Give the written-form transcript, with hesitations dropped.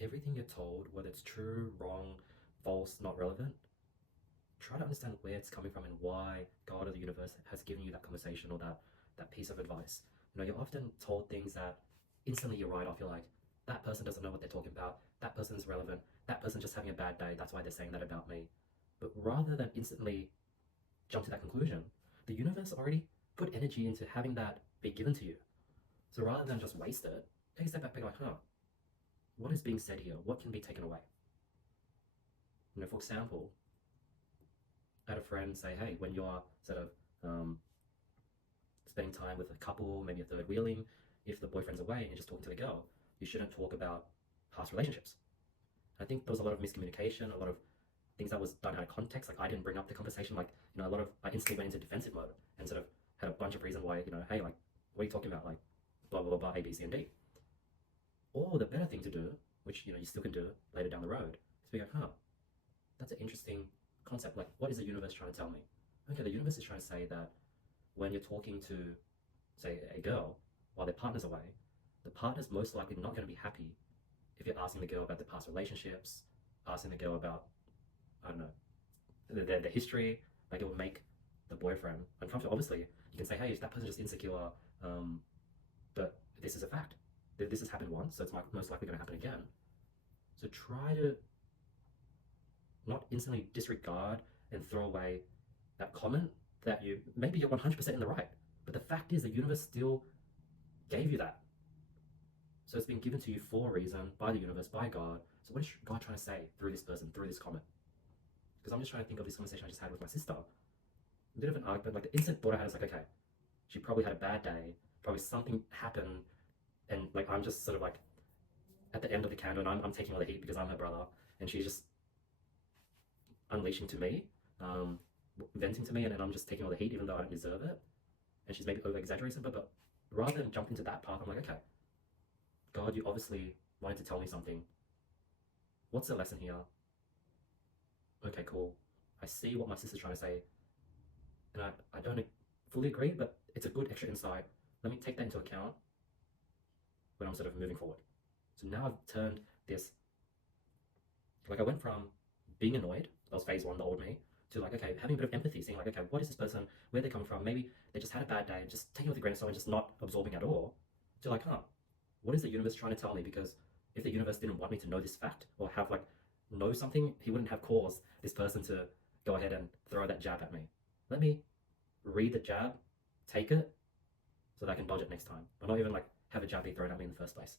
everything you're told, whether it's true, wrong, false, not relevant, try to understand where it's coming from and why God or the universe has given you that conversation or that piece of advice. You're often told things that instantly you write off. You're like, that person doesn't know what they're talking about. That person's relevant. That person's just having a bad day. That's why they're saying that about me. But rather than instantly jump to that conclusion, the universe already put energy into having that be given to you. So rather than just waste it, take a step back and be like, what is being said here? What can be taken away? For example, I had a friend say, hey, when you're sort of spending time with a couple, maybe a third wheeling, if the boyfriend's away and you're just talking to the girl, you shouldn't talk about past relationships. I think there was a lot of miscommunication, a lot of things that was done out of context. Like I didn't bring up the conversation. Like, I instantly went into defensive mode and sort of had a bunch of reason why, hey, like, what are you talking about? Like, blah, blah, blah, blah, A, B, C, and D. Or the better thing to do, which, you still can do later down the road, is be like, that's an interesting concept. Like, what is the universe trying to tell me? Okay, the universe is trying to say that when you're talking to, say, a girl while their partner's away, the partner's most likely not going to be happy if you're asking the girl about their past relationships, asking the girl about, I don't know, the history. Like, it will make the boyfriend uncomfortable. Obviously, you can say, hey, that person's just insecure, but this is a fact. This has happened once, so it's most likely going to happen again. So try to not instantly disregard and throw away that comment that maybe you're 100% in the right, but the fact is the universe still gave you that. So it's been given to you for a reason, by the universe, by God. So what is God trying to say through this person, through this comment? Because I'm just trying to think of this conversation I just had with my sister. A bit of an argument, like the instant thought I had is like, okay, she probably had a bad day, probably something happened, and like I'm just sort of like at the end of the candle and I'm taking all the heat because I'm her brother, and she's just unleashing to me, venting to me, and I'm just taking all the heat even though I don't deserve it. And she's maybe over exaggerating, but rather than jump into that path, I'm like, okay, God, you obviously wanted to tell me something. What's the lesson here? Okay, cool. I see what my sister's trying to say, and I don't fully agree, but it's a good extra insight. Let me take that into account when I'm sort of moving forward. So now I've turned this, like I went from being annoyed, that was phase one, the old me, to like, okay, having a bit of empathy, seeing like, okay, what is this person, where they're coming from? Maybe they just had a bad day, just taking it with a grain of salt and just not absorbing at all. To like, what is the universe trying to tell me? Because if the universe didn't want me to know this fact or have like know something, he wouldn't have caused this person to go ahead and throw that jab at me. Let me read the jab, take it, so that I can dodge it next time, or not even like have a jab be thrown at me in the first place.